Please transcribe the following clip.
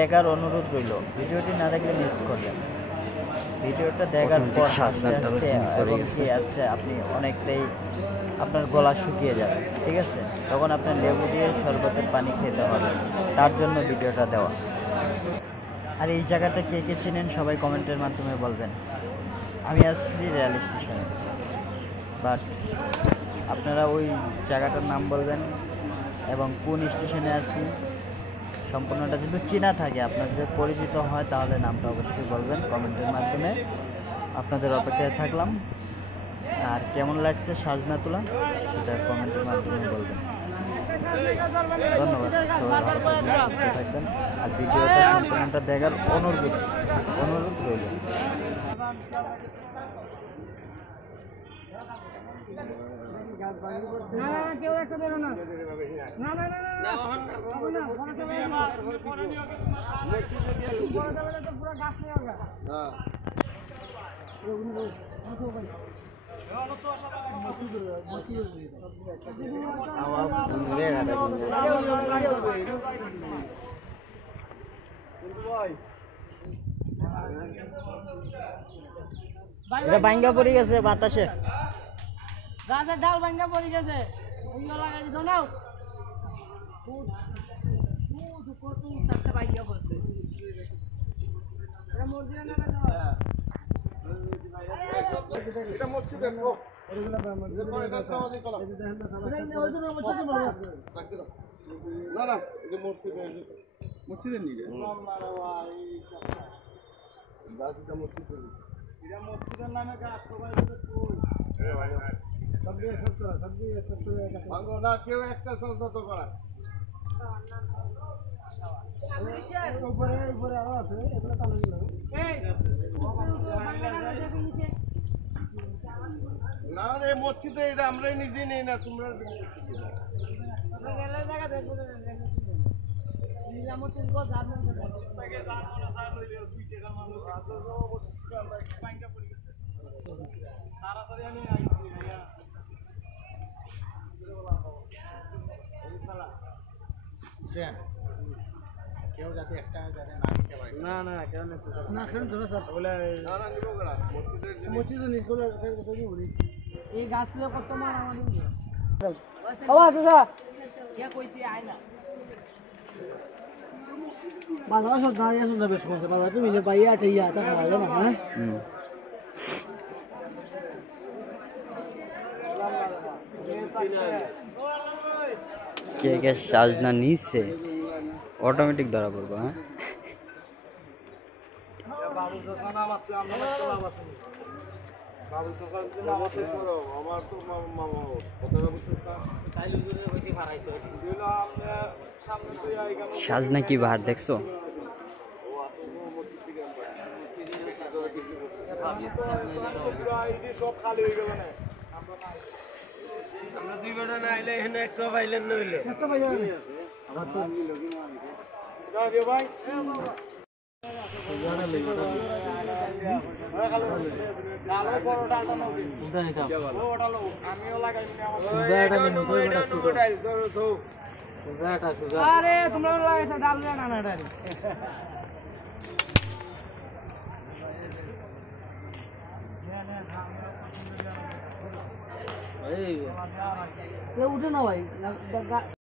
দেখার অনুরোধ রইল, ভিডিওটি না দেখলে মিস করবেন। ভিডিওটা দেখার পর আস্তে আস্তে এবং কি আছে আপনি অনেকটাই আপনার গলা শুকিয়ে যাবে, ঠিক আছে? তখন আপনার লেবু দিয়ে শরবতের পানি খেতে হবে, তার জন্য ভিডিওটা দেওয়া। আর এই জায়গাটা কে কে চিনেন সবাই কমেন্টের মাধ্যমে বলবেন। আমি আসছি রেল স্টেশনে, বাট আপনারা ওই জায়গাটার নাম বলবেন এবং কোন স্টেশনে আছি সম্পূর্ণটা যদি চেনা থাকে, আপনাদের পরিচিত হয়, তাহলে নামটা অবশ্যই বলবেন কমেন্টের মাধ্যমে। আপনাদের অপেক্ষায় থাকলাম। আর কেমন লাগছে সাজনা তোলা সেটা কমেন্টের মাধ্যমে বলবেন। ধন্যবাদ, সবাই ভালো থাকবেন, সুস্থ থাকবেন। আর ভিডিওটা সম্পূর্ণটা দেখার অনুরোধ রইল। কেউ একটা বেরো না, না না না না পুরো গাছ নিয়ে হবে। এটা ভাঙ্গা পড়ে গেছে বাতাসে, গাছের ডাল ভাঙ্গা পড়ে গেছে, লাগাই দিছো নাও। কত উঠতে ভাঙ্গা পড়ছে, এটা মসজিদে না না এটা মসজিদের না না এটা মসজিদের নিয়ে মসজিদের নামে না কেউ একটা সন্ধ্যা তো করা না রে মসজিদে এটা আমরাই নিজে নেই না, তোমরা কেউ যাতে একটা যাতে না নিতে পারে। না না কেউ না কেন ধরে স্যার বলে না না নিব গড়া মসজিদে নিকোলা এই গাছগুলো কত মার আমাদের বাবা দাদা কে কইছি আয় না বাজার সব দাঁড়িয়ে শুনতে বেশ করছে বাজার তুমি যে পাইয়া আটাইয়া তা খাওয়া যায় না। হ্যাঁ কে কে সাজনা নিচ্ছে অটোমেটিক ধরা পড়বো। হ্যাঁ সাজনা কি বাহার দেখছো? আমরা 2 ঘন্টা না আইলে এখানে একটা পাইলেন না হইলো একটা পাইয়া আমার তো যাও ভাই আরে তোমরা লাগাইছো ডাল না না ডাল এই উঠে না ভাই।